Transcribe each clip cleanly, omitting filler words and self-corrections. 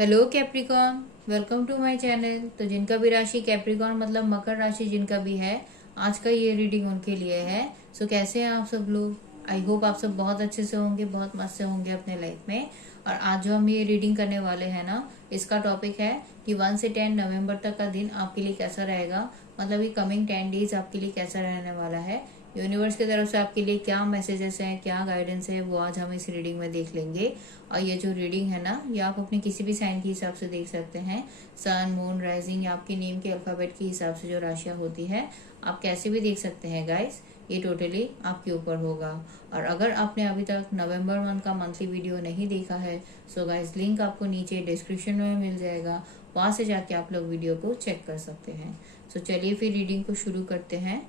Hello Capricorn, welcome to my channel. तो जिनका भी राशि कैप्रिकॉर्न मतलब मकर राशि जिनका भी है, आज का ये रीडिंग उनके लिए है। सो कैसे हैं आप सब लोग? आई होप आप सब बहुत अच्छे से होंगे, बहुत मस्त से होंगे अपने लाइफ में। और आज जो हम ये रीडिंग करने वाले हैं ना, इसका टॉपिक है कि 1 से 10 नवंबर तक का दिन आपके लिए कैसा रहेगा। मतलब ये कमिंग 10 डेज आपके लिए कैसा रहने वाला है। यूनिवर्स की तरफ से आपके लिए क्या मैसेजेस हैं, क्या गाइडेंस है, वो आज हम इस रीडिंग में देख लेंगे। और ये जो रीडिंग है ना, ये आप अपने किसी भी साइन के हिसाब से देख सकते हैं। सन, मून, राइजिंग या आपके नेम के अल्फाबेट के हिसाब से जो राशियां होती है, आप कैसे भी देख सकते हैं गाइस। ये टोटली आपके ऊपर होगा। और अगर आपने अभी तक नवंबर मंथ का मंथली वीडियो नहीं देखा है, सो गाइस लिंक आपको नीचे डिस्क्रिप्शन में मिल जाएगा, वहां से जाके आप लोग वीडियो को चेक कर सकते हैं। सो चलिए फिर रीडिंग को शुरू करते हैं।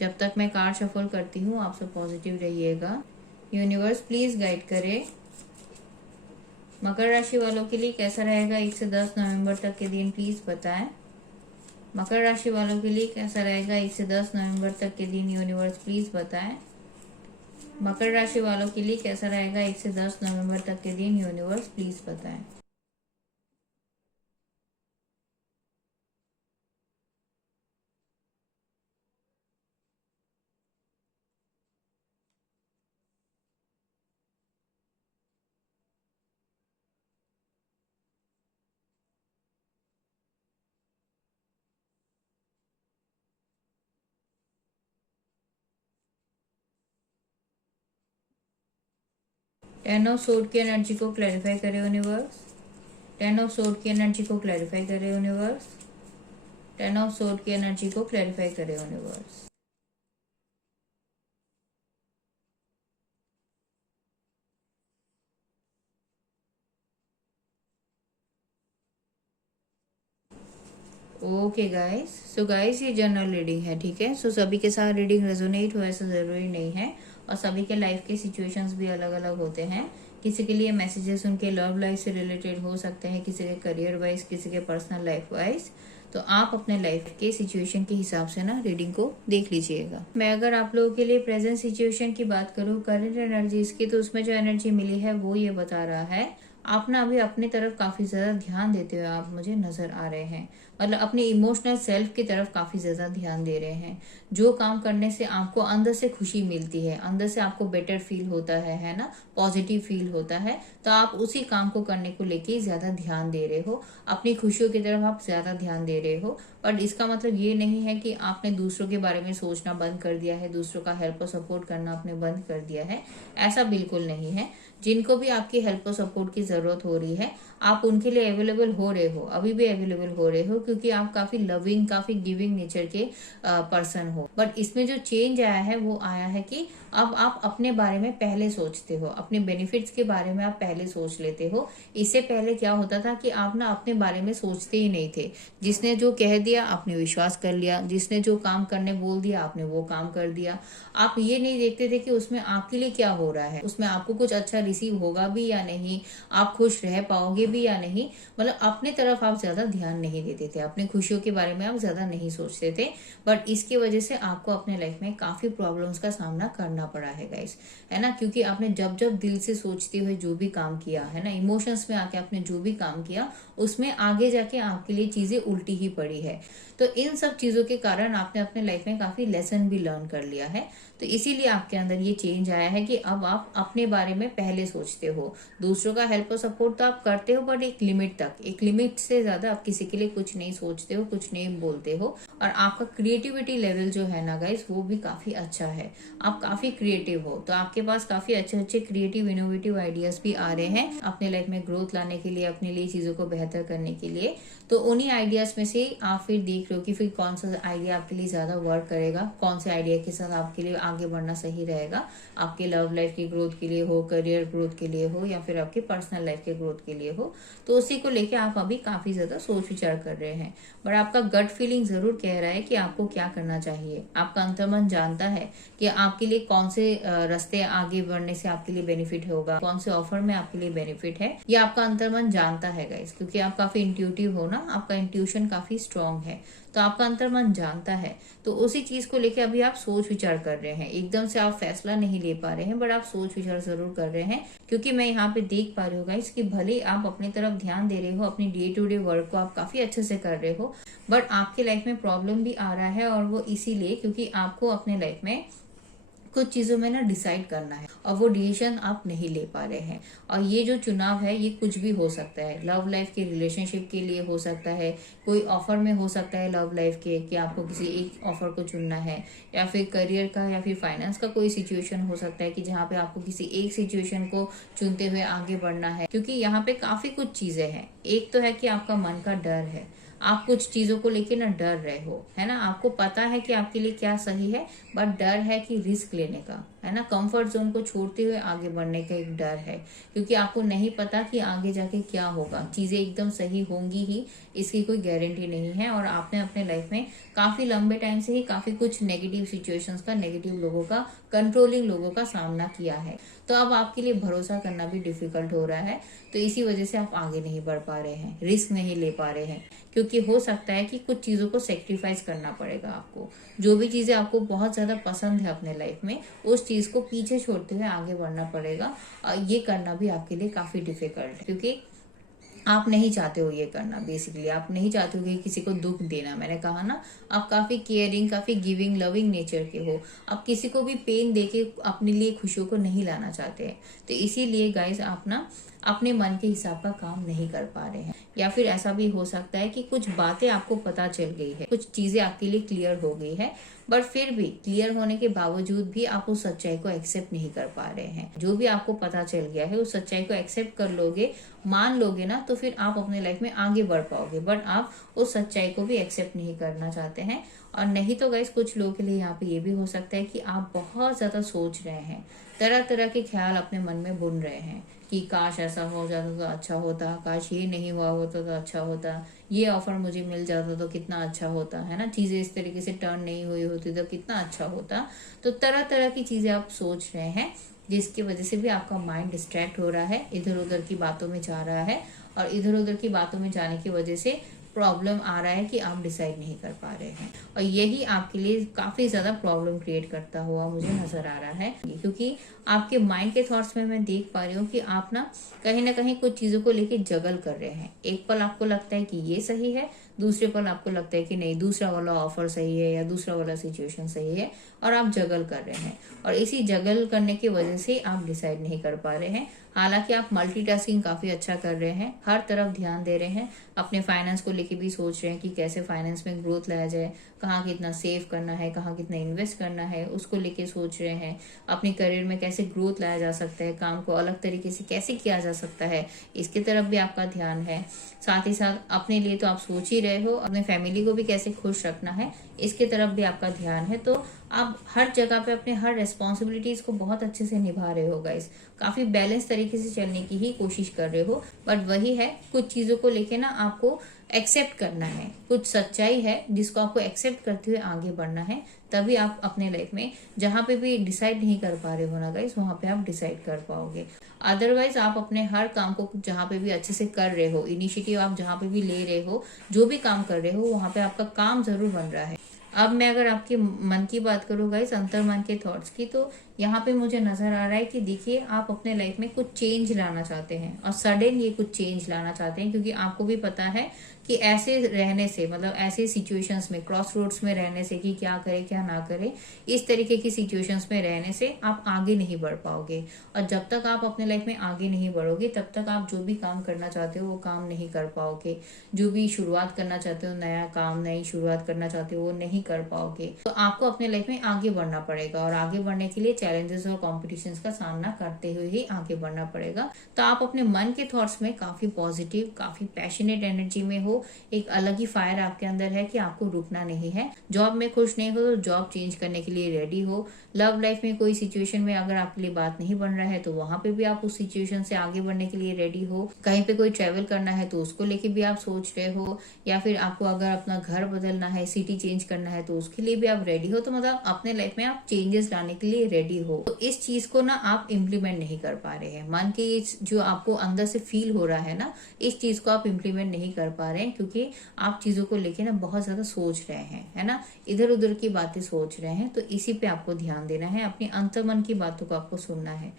जब तक मैं कार्ड शफल करती हूँ, आप सब पॉजिटिव रहिएगा। यूनिवर्स प्लीज गाइड करे। मकर राशि वालों के लिए कैसा रहेगा 1 से 10 नवंबर तक के दिन, प्लीज बताएं। मकर राशि वालों के लिए कैसा रहेगा 1 से 10 नवंबर तक के दिन, यूनिवर्स प्लीज बताएं। मकर राशि वालों के लिए कैसा रहेगा 1 से 10 नवंबर तक के दिन, यूनिवर्स प्लीज बताएं। टेन ऑफ सोर्ड की एनर्जी को क्लैरिफाई करे यूनिवर्स। टेन ऑफ सोर्ड की एनर्जी को क्लैरिफाई करे यूनिवर्स। टेन ऑफ सोर्ड की एनर्जी को क्लैरिफाई करे universe. Okay guys, so guys ये जनरल रीडिंग है, ठीक है। सो सभी के साथ रीडिंग रेजोनेट हो ऐसा जरूरी नहीं है, और सभी के लाइफ के सिचुएशंस भी अलग अलग होते हैं। किसी के लिए मैसेजेस उनके लव लाइफ से रिलेटेड हो सकते हैं, किसी के करियर वाइज, किसी के पर्सनल लाइफ वाइज। तो आप अपने लाइफ के सिचुएशन के हिसाब से ना रीडिंग को देख लीजिएगा। मैं अगर आप लोगों के लिए प्रेजेंट सिचुएशन की बात करूँ, करंट एनर्जीज की, तो उसमें जो एनर्जी मिली है वो ये बता रहा है, आप ना अभी अपनी तरफ काफी ज्यादा ध्यान देते हुए आप मुझे नजर आ रहे हैं। मतलब अपने इमोशनल सेल्फ की तरफ काफी ज्यादा ध्यान दे रहे हैं। जो काम करने से आपको अंदर से खुशी मिलती है, अंदर से आपको बेटर फील होता है ना, पॉजिटिव फील होता है, तो आप उसी काम को करने को लेके ज्यादा ध्यान दे रहे हो। अपनी खुशियों की तरफ आप ज्यादा ध्यान दे रहे हो। पर इसका मतलब ये नहीं है कि आपने दूसरों के बारे में सोचना बंद कर दिया है, दूसरों का हेल्प और सपोर्ट करना आपने बंद कर दिया है। ऐसा बिल्कुल नहीं है। जिनको भी आपकी हेल्प और सपोर्ट की जरूरत हो रही है, आप उनके लिए अवेलेबल हो रहे हो, अभी भी अवेलेबल हो रहे हो, क्योंकि आप काफी लविंग, काफी गिविंग नेचर के पर्सन हो। बट इसमें जो चेंज आया है वो आया है कि अब आप अपने बारे में पहले सोचते हो, अपने बेनिफिट्स के बारे में आप पहले सोच लेते हो। इससे पहले क्या होता था कि आप ना अपने बारे में सोचते ही नहीं थे। जिसने जो कह दिया आपने विश्वास कर लिया, जिसने जो काम करने बोल दिया आपने वो काम कर दिया। आप ये नहीं देखते थे कि उसमें आपके लिए क्या हो रहा है, उसमें आपको कुछ अच्छा रिसीव होगा भी या नहीं, आप खुश रह पाओगे भी या नहीं। मतलब अपने तरफ आप ज्यादा ध्यान नहीं देते थे, अपनी खुशियों के बारे में आप ज्यादा नहीं सोचते थे। बट इसकी वजह से आपको अपने लाइफ में काफी प्रॉब्लम्स का सामना करना पड़ा है गाइस, है ना। क्योंकि आपने जब जब दिल से सोचते हुए जो भी काम किया है ना, इमोशंस में आके आपने जो भी काम किया, उसमें आगे जाके आपके लिए चीजें उल्टी ही पड़ी है। तो इन सब चीजों के कारण आपने अपने लाइफ में काफी लेसन भी लर्न कर लिया है। तो इसीलिए आपके अंदर ये चेंज आया है कि अब आप अपने बारे में पहले सोचते हो। दूसरों का हेल्प और सपोर्ट तो आप करते हो, बट एक लिमिट तक, एक लिमिट से ज्यादा आप किसी के लिए कुछ नहीं सोचते हो, कुछ नहीं बोलते हो। और आपका क्रिएटिविटी लेवल जो है ना गाइस, वो भी काफी अच्छा है। आप काफी क्रिएटिव हो, तो आपके पास काफी अच्छे अच्छे क्रिएटिव इनोवेटिव आइडियाज भी आ रहे हैं अपने लाइफ में ग्रोथ लाने के लिए, अपने लिए चीजों को बेहतर करने के लिए। तो उन्हीं आइडियाज में से आप फिर देख रहे हो कि फिर कौन सा आइडिया आपके लिए ज्यादा वर्क करेगा, कौन से आइडिया के साथ आपके लिए आगे बढ़ना सही रहेगा। आपके लव लाइफ की ग्रोथ के लिए हो, करियर ग्रोथ के लिए हो, या फिर आपके पर्सनल लाइफ के ग्रोथ के लिए हो। तो उसी को लेके आप अभी काफी ज्यादा सोच विचार कर रहे रहे हैं, बट आपका गट फीलिंग जरूर कह रहा है कि आपको क्या करना चाहिए। आपका अंतर्मन जानता है कि आपके लिए कौन से रास्ते आगे बढ़ने से आपके लिए बेनिफिट होगा, कौन से ऑफर में आपके लिए बेनिफिट है, ये आपका अंतर्मन जानता है गाइस। क्योंकि आप काफी इंट्यूटिव हो ना, आपका इंट्यूशन काफी स्ट्रांग है, तो आपका अंतर्मन जानता है। तो उसी चीज को लेके अभी आप सोच विचार कर रहे हैं। एकदम से आप फैसला नहीं ले पा रहे हैं, बट आप सोच विचार जरूर कर रहे हैं। क्योंकि मैं यहाँ पे देख पा रही हूँ गाइस कि भले आप अपनी तरफ ध्यान दे रहे हो, अपनी डे टू डे वर्क को आप काफी अच्छे से कर रहे हो, बट आपके लाइफ में प्रॉब्लम भी आ रहा है। और वो इसीलिए क्योंकि आपको अपने लाइफ में कुछ चीजों में ना डिसाइड करना है और वो डिसीजन आप नहीं ले पा रहे हैं। और ये जो चुनाव है ये कुछ भी हो सकता है, लव लाइफ के रिलेशनशिप के लिए हो सकता है, कोई ऑफर में हो सकता है लव लाइफ के कि आपको किसी एक ऑफर को चुनना है, या फिर करियर का या फिर फाइनेंस का कोई सिचुएशन हो सकता है कि जहाँ पे आपको किसी एक सिचुएशन को चुनते हुए आगे बढ़ना है। क्योंकि यहाँ पे काफी कुछ चीजें हैं। एक तो है कि आपका मन का डर है, आप कुछ चीजों को लेके ना डर रहे हो, है ना। आपको पता है कि आपके लिए क्या सही है, बट डर है कि रिस्क लेने का, है ना। कंफर्ट जोन को छोड़ते हुए आगे बढ़ने का एक डर है, क्योंकि आपको नहीं पता कि आगे जाके क्या होगा। चीजें एकदम सही होंगी ही, इसकी कोई गारंटी नहीं है। और आपने अपने लाइफ में काफी लंबे टाइम से ही काफी कुछ नेगेटिव सिचुएशंस का, नेगेटिव लोगों का, कंट्रोलिंग लोगों का सामना किया है। तो अब आपके लिए भरोसा करना भी डिफिकल्ट हो रहा है। तो इसी वजह से आप आगे नहीं बढ़ पा रहे हैं, रिस्क नहीं ले पा रहे हैं। क्योंकि हो सकता है कि कुछ चीजों को सेक्रीफाइस करना पड़ेगा आपको। जो भी चीजें आपको बहुत ज्यादा पसंद है अपने लाइफ में, उस चीज को पीछे छोड़ते हुए आगे बढ़ना पड़ेगा। और ये करना भी आपके लिए काफी डिफिकल्ट है, क्योंकि आप नहीं चाहते हो ये करना। बेसिकली आप नहीं चाहते हो कि किसी को दुख देना। मैंने कहा ना, आप काफी केयरिंग, काफी गिविंग, लविंग नेचर के हो। आप किसी को भी पेन देके अपने लिए खुशियों को नहीं लाना चाहते हैं। तो इसीलिए गाइस आप ना अपने मन के हिसाब का काम नहीं कर पा रहे हैं। या फिर ऐसा भी हो सकता है कि कुछ बातें आपको पता चल गई है, कुछ चीजें आपके लिए क्लियर हो गई है, बट फिर भी क्लियर होने के बावजूद भी आप उस सच्चाई को एक्सेप्ट नहीं कर पा रहे हैं। जो भी आपको पता चल गया है उस सच्चाई को एक्सेप्ट कर लोगे, मान लोगे ना, तो फिर आप अपने लाइफ में आगे बढ़ पाओगे। बट आप उस सच्चाई को भी एक्सेप्ट नहीं करना चाहते हैं। और नहीं तो गाइस कुछ लोगों के लिए यहाँ पे ये भी हो सकता है कि आप बहुत ज्यादा सोच रहे हैं, तरह तरह के ख्याल अपने मन में बुन रहे हैं कि काश ऐसा हो जाता तो अच्छा होता, काश ये नहीं हुआ होता तो अच्छा होता, ये ऑफर मुझे मिल जाता तो कितना अच्छा होता, है ना। चीजें इस तरीके से टर्न नहीं हुई होती तो कितना अच्छा होता। तो तरह तरह की चीजें आप सोच रहे हैं, जिसकी वजह से भी आपका माइंड डिस्ट्रैक्ट हो रहा है, इधर उधर की बातों में जा रहा है। और इधर उधर की बातों में जाने की वजह से प्रॉब्लम आ रहा है कि आप डिसाइड नहीं कर पा रहे हैं। और यही आपके लिए काफी ज्यादा प्रॉब्लम क्रिएट करता हुआ मुझे नजर आ रहा है। क्योंकि आपके माइंड के थॉट्स में मैं देख पा रही हूँ कि आप ना कहीं कुछ चीजों को लेके जगल कर रहे हैं। एक पल आपको लगता है कि ये सही है, दूसरे पल आपको लगता है कि नहीं, दूसरा वाला ऑफर सही है या दूसरा वाला सिचुएशन सही है, और आप जगल कर रहे हैं। और इसी जगल करने की वजह से आप डिसाइड नहीं कर पा रहे हैं। हालांकि आप मल्टीटास्किंग काफी अच्छा कर रहे हैं, हर तरफ ध्यान दे रहे हैं। अपने फाइनेंस को लेके भी सोच रहे हैं कि कैसे फाइनेंस में ग्रोथ लाया जाए, कहाँ कितना सेव करना है, कहाँ कितना इन्वेस्ट करना है, उसको लेके सोच रहे हैं। अपने करियर में कैसे ग्रोथ लाया जा सकता है, काम को अलग तरीके से कैसे किया जा सकता है, इसकी तरफ भी आपका ध्यान है। साथ ही साथ अपने लिए तो आप सोच ही रहे हो, अपने फैमिली को भी कैसे खुश रखना है, इसके तरफ भी आपका ध्यान है। तो आप हर जगह पे अपने हर रेस्पॉन्सिबिलिटीज को बहुत अच्छे से निभा रहे हो गाइस। काफी बैलेंस तरीके से चलने की ही कोशिश कर रहे हो। बट वही है, कुछ चीजों को लेके ना आपको एक्सेप्ट करना है, कुछ सच्चाई है जिसको आपको एक्सेप्ट करते हुए आगे बढ़ना है। तभी आप अपने लाइफ में जहां पे भी डिसाइड नहीं कर पा रहे हो ना गाइस, वहां पे आप डिसाइड कर पाओगे। अदरवाइज आप अपने हर काम को जहां पे भी अच्छे से कर रहे हो, इनिशिएटिव आप जहां पे भी ले रहे हो, जो भी काम कर रहे हो, वहां पे आपका काम जरूर बन रहा है। अब मैं अगर आपके मन की बात करूँ गाइस, अंतर मन के थॉट्स की, तो यहाँ पे मुझे नजर आ रहा है कि देखिए आप अपने लाइफ में कुछ चेंज लाना चाहते हैं, और सडन ये कुछ चेंज लाना चाहते हैं। क्योंकि आपको भी पता है कि ऐसे रहने से, मतलब ऐसे सिचुएशंस में, क्रॉस रोड्स में रहने से कि क्या करे क्या ना करे, इस तरीके की सिचुएशंस में रहने से आप आगे नहीं बढ़ पाओगे। और जब तक आप अपने लाइफ में आगे नहीं बढ़ोगे, तब तक आप जो भी काम करना चाहते हो वो काम नहीं कर पाओगे। जो भी शुरुआत करना चाहते हो, नया काम, नई शुरुआत करना चाहते हो, वो नहीं कर पाओगे। तो आपको अपने लाइफ में आगे बढ़ना पड़ेगा, और आगे बढ़ने के लिए चैलेंजेस और कॉम्पिटिशन्स का सामना करते हुए ही आगे बढ़ना पड़ेगा। तो आप अपने मन के थॉट्स में काफी पॉजिटिव, काफी पैशनेट एनर्जी में हो, हो, एक अलग ही फायर आपके अंदर है कि आपको रुकना नहीं है। जॉब में खुश नहीं हो तो जॉब चेंज करने के लिए रेडी हो। लव लाइफ में कोई सिचुएशन में अगर आपके लिए बात नहीं बन रहा है तो वहां पे भी आप उस सिचुएशन से आगे बढ़ने के लिए रेडी हो। कहीं पे कोई ट्रेवल करना है तो उसको लेके भी आप सोच रहे हो, या फिर आपको अगर अपना घर बदलना है, सिटी चेंज करना है तो उसके लिए भी आप रेडी हो। तो मतलब अपने लाइफ में आप चेंजेस लाने के लिए रेडी हो। तो इस चीज को ना आप इम्प्लीमेंट नहीं कर पा रहे हैं। मन के जो आपको अंदर से फील हो रहा है ना, इस चीज को आप इम्प्लीमेंट नहीं कर पा रहे हैं, क्योंकि आप चीजों को लेके ना बहुत ज्यादा सोच रहे हैं, है ना, इधर उधर की बातें सोच रहे हैं। तो इसी पे आपको ध्यान देना है, अपनी अंतर्मन की बातों को आपको सुनना है।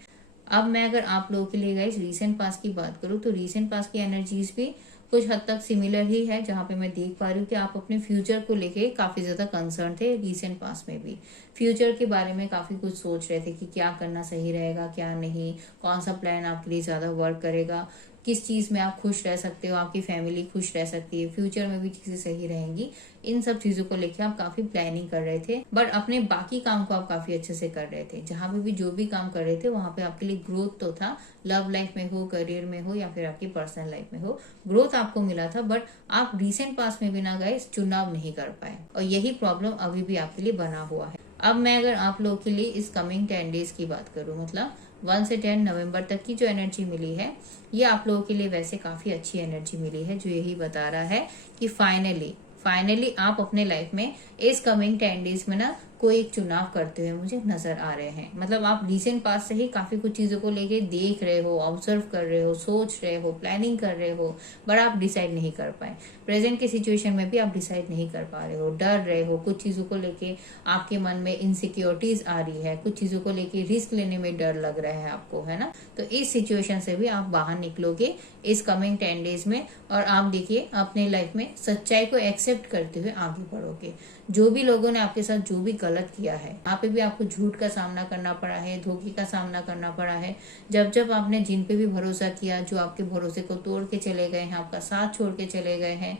अब मैं अगर आप लोगों के लिए गाइस रीसेंट पास की बात करूं तो रीसेंट पास की एनर्जीज भी कुछ हद तक सिमिलर ही है, जहां पे मैं देख पा रही हूँ कि आप अपने फ्यूचर को लेके काफी ज्यादा कंसर्न थे। रीसेंट पास में भी फ्यूचर के बारे में काफी कुछ सोच रहे थे कि क्या करना सही रहेगा, क्या नहीं, कौन सा प्लान आपके लिए ज्यादा वर्क करेगा, किस चीज में आप खुश रह सकते हो, आपकी फैमिली खुश रह सकती है, फ्यूचर में भी चीजें सही रहेंगी। इन सब चीजों को लेकर आप काफी प्लानिंग कर रहे थे, बट अपने बाकी काम को आप काफी अच्छे से कर रहे थे। जहां पे भी जो भी काम कर रहे थे वहां पे आपके लिए ग्रोथ तो था, लव लाइफ में हो, करियर में हो, या फिर आपकी पर्सनल लाइफ में हो, ग्रोथ आपको मिला था। बट आप रिसेंट पास में भी ना गए, चुनाव नहीं कर पाए, और यही प्रॉब्लम अभी भी आपके लिए बना हुआ है। अब मैं अगर आप लोगों के लिए इस कमिंग 10 डेज की बात करूं, मतलब 1 से 10 नवंबर तक की जो एनर्जी मिली है, ये आप लोगों के लिए वैसे काफी अच्छी एनर्जी मिली है, जो यही बता रहा है कि फाइनली आप अपने लाइफ में इस कमिंग 10 डेज में ना कोई एक चुनाव करते हुए मुझे नजर आ रहे हैं। मतलब आप रिसेंट पास से ही काफी कुछ चीजों को लेके देख रहे हो, ऑब्जर्व कर रहे हो, सोच रहे हो, प्लानिंग कर रहे हो, बट आप डिसाइड नहीं कर पाए। प्रेजेंट की सिचुएशन में भी आप डिसाइड नहीं कर पा रहे हो, डर रहे हो, कुछ चीजों को लेके आपके मन में इनसिक्योरिटीज आ रही है, कुछ चीजों को लेके रिस्क लेने में डर लग रहा है आपको, है ना। तो इस सिचुएशन से भी आप बाहर निकलोगे इस कमिंग 10 डेज में, और आप देखिए अपने लाइफ में सच्चाई को एक्सेप्ट करते हुए आगे बढ़ोगे। जो भी लोगों ने आपके साथ जो भी गलत किया है, यहाँ पे भी आपको झूठ का सामना करना पड़ा है, धोखे का सामना करना पड़ा है। जब आपने जिन पे भी भरोसा किया, जो आपके भरोसे को तोड़ के चले गए हैं, आपका साथ छोड़ के चले गए हैं,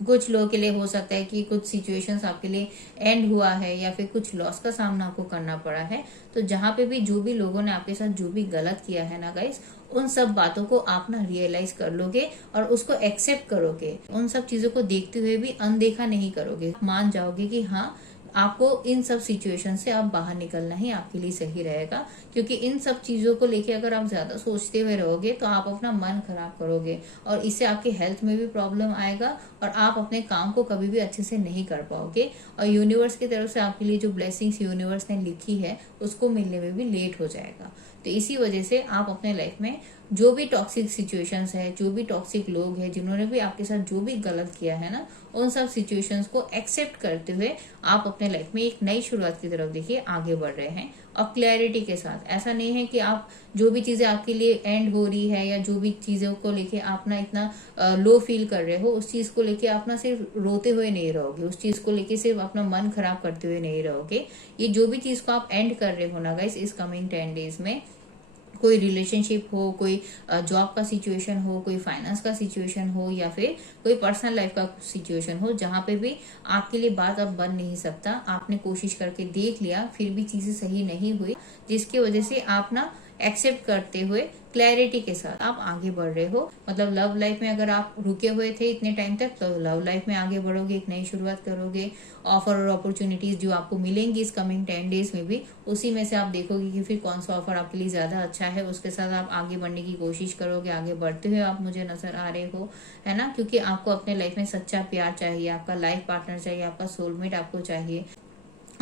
कुछ लोगों के लिए हो सकता है कि कुछ सिचुएशंस आपके लिए एंड हुआ है, या फिर कुछ लॉस का सामना आपको करना पड़ा है। तो जहां पे भी जो भी लोगों ने आपके साथ जो भी गलत किया है ना गाइस, उन सब बातों को आप ना रियलाइज कर लोगे और उसको एक्सेप्ट करोगे। उन सब चीजों को देखते हुए भी अनदेखा नहीं करोगे, मान जाओगे कि हाँ, आपको इन सब सिचुएशन से आप बाहर निकलना ही आपके लिए सही रहेगा। क्योंकि इन सब चीजों को लेके अगर आप ज्यादा सोचते हुए रहोगे तो आप अपना मन खराब करोगे, और इससे आपके हेल्थ में भी प्रॉब्लम आएगा, और आप अपने काम को कभी भी अच्छे से नहीं कर पाओगे, और यूनिवर्स की तरफ से आपके लिए जो ब्लेसिंग्स यूनिवर्स ने लिखी है उसको मिलने में भी लेट हो जाएगा। तो इसी वजह से आप अपने लाइफ में जो भी टॉक्सिक सिचुएशंस है, जो भी टॉक्सिक लोग हैं, जिन्होंने भी आपके साथ जो भी गलत किया है ना, उन सब सिचुएशंस को एक्सेप्ट करते हुए आप अपने लाइफ में एक नई शुरुआत की तरफ देखिए आगे बढ़ रहे हैं, और क्लैरिटी के साथ। ऐसा नहीं है कि आप जो भी चीजें आपके लिए एंड हो रही है, या जो भी चीजों को लेके आप ना इतना लो फील कर रहे हो, उस चीज को लेके आप ना सिर्फ रोते हुए नहीं रहोगे, उस चीज को लेके सिर्फ अपना मन खराब करते हुए नहीं रहोगे। ये जो भी चीज को आप एंड कर रहे हो ना गाइस इस कमिंग 10 डेज में, कोई रिलेशनशिप हो, कोई जॉब का सिचुएशन हो, कोई फाइनेंस का सिचुएशन हो, या फिर कोई पर्सनल लाइफ का सिचुएशन हो, जहां पे भी आपके लिए बात अब बन नहीं सकता, आपने कोशिश करके देख लिया फिर भी चीजें सही नहीं हुई, जिसकी वजह से आप ना एक्सेप्ट करते हुए क्लैरिटी के साथ आप आगे बढ़ रहे हो। मतलब लव लाइफ में अगर आप रुके हुए थे इतने टाइम तक, तो लव लाइफ में आगे बढ़ोगे, एक नई शुरुआत करोगे। ऑफर और अपॉर्चुनिटीज जो आपको मिलेंगी इस कमिंग 10 डेज में भी, उसी में से आप देखोगे कि फिर कौन सा ऑफर आपके लिए ज्यादा अच्छा है, उसके साथ आप आगे बढ़ने की कोशिश करोगे। आगे बढ़ते हुए आप मुझे नजर आ रहे हो, है ना, क्योंकि आपको अपने लाइफ में सच्चा प्यार चाहिए, आपका लाइफ पार्टनर चाहिए, आपका सोलमेट आपको चाहिए।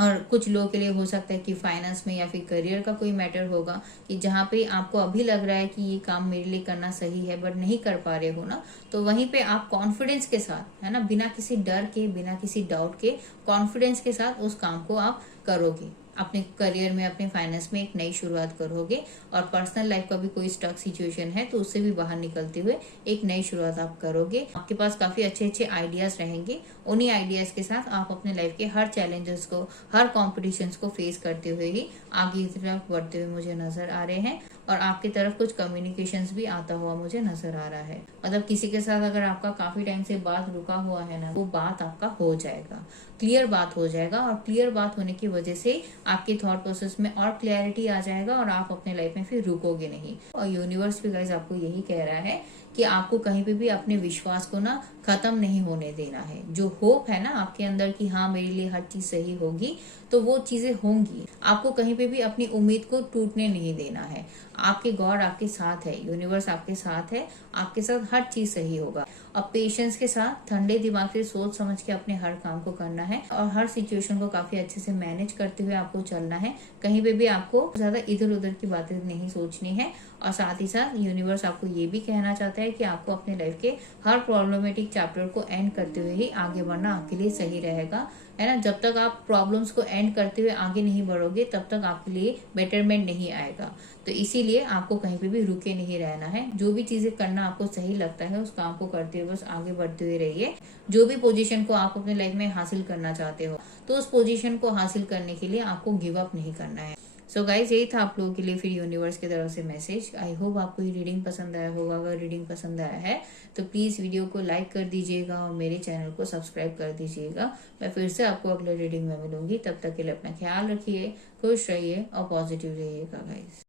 और कुछ लोगों के लिए हो सकता है कि फाइनेंस में या फिर करियर का कोई मैटर होगा, कि जहाँ पे आपको अभी लग रहा है कि ये काम मेरे लिए करना सही है बट नहीं कर पा रहे हो ना, तो वहीं पे आप कॉन्फिडेंस के साथ, है ना, बिना किसी डर के, बिना किसी डाउट के, कॉन्फिडेंस के साथ उस काम को आप करोगे। अपने करियर में, अपने फाइनेंस में एक नई शुरुआत करोगे, और पर्सनल लाइफ का भी कोई स्टक सिचुएशन है तो उससे भी बाहर निकलते हुए एक नई शुरुआत आप करोगे। आपके पास काफी अच्छे अच्छे आइडियाज रहेंगे, उन्हीं आइडियाज के साथ आप अपने लाइफ के हर चैलेंजेस को, हर कॉम्पिटिशन्स को फेस करते हुए ही आगे की तरफ बढ़ते हुए मुझे नजर आ रहे हैं। और आपकी तरफ कुछ कम्युनिकेशंस भी आता हुआ मुझे नजर आ रहा है। मतलब किसी के साथ अगर आपका काफी टाइम से बात रुका हुआ है ना, वो बात आपका हो जाएगा। क्लियर बात हो जाएगा, और क्लियर बात होने की वजह से आपके थॉट प्रोसेस में और क्लैरिटी आ जाएगा और आप अपने लाइफ में फिर रुकोगे नहीं। और यूनिवर्स भी गाइस आपको यही कह रहा है कि आपको कहीं पे भी अपने विश्वास को ना खत्म नहीं होने देना है। जो होप है ना आपके अंदर कि हाँ मेरे लिए हर चीज सही होगी, तो वो चीजें होंगी। आपको कहीं पे भी अपनी उम्मीद को टूटने नहीं देना है। आपके गॉड आपके साथ है, यूनिवर्स आपके साथ है, आपके साथ हर चीज सही होगा। अब पेशेंस के साथ ठंडे दिमाग से सोच समझ के अपने हर काम को करना है, और हर सिचुएशन को काफी अच्छे से मैनेज करते हुए आपको चलना है। कहीं पे भी आपको ज्यादा इधर उधर की बातें नहीं सोचनी है। और साथ ही साथ यूनिवर्स आपको ये भी कहना चाहता है कि आपको अपने लाइफ के हर प्रॉब्लमेटिक चैप्टर को एंड करते हुए ही आगे बढ़ना आपके लिए सही रहेगा, है ना। जब तक आप प्रॉब्लम्स को एंड करते हुए आगे नहीं बढ़ोगे तब तक आपके लिए बेटरमेंट नहीं आएगा। तो इसीलिए आपको कहीं पे भी रुके नहीं रहना है। जो भी चीजें करना आपको सही लगता है उस काम को करते हुए बस आगे बढ़ते हुए रहिए। जो भी पोजीशन को आप अपने लाइफ में हासिल करना चाहते हो, तो उस पोजीशन को हासिल करने के लिए आपको गिव अप नहीं करना है। सो गाइज यही था आप लोगों के लिए फिर यूनिवर्स की तरफ से मैसेज। आई होप आपको ये रीडिंग पसंद आया होगा। अगर रीडिंग पसंद आया है तो प्लीज वीडियो को लाइक कर दीजिएगा और मेरे चैनल को सब्सक्राइब कर दीजिएगा। मैं फिर से आपको अगले रीडिंग में मिलूंगी। तब तक के लिए अपना ख्याल रखिए, खुश रहिए और पॉजिटिव रहिएगा गाइज।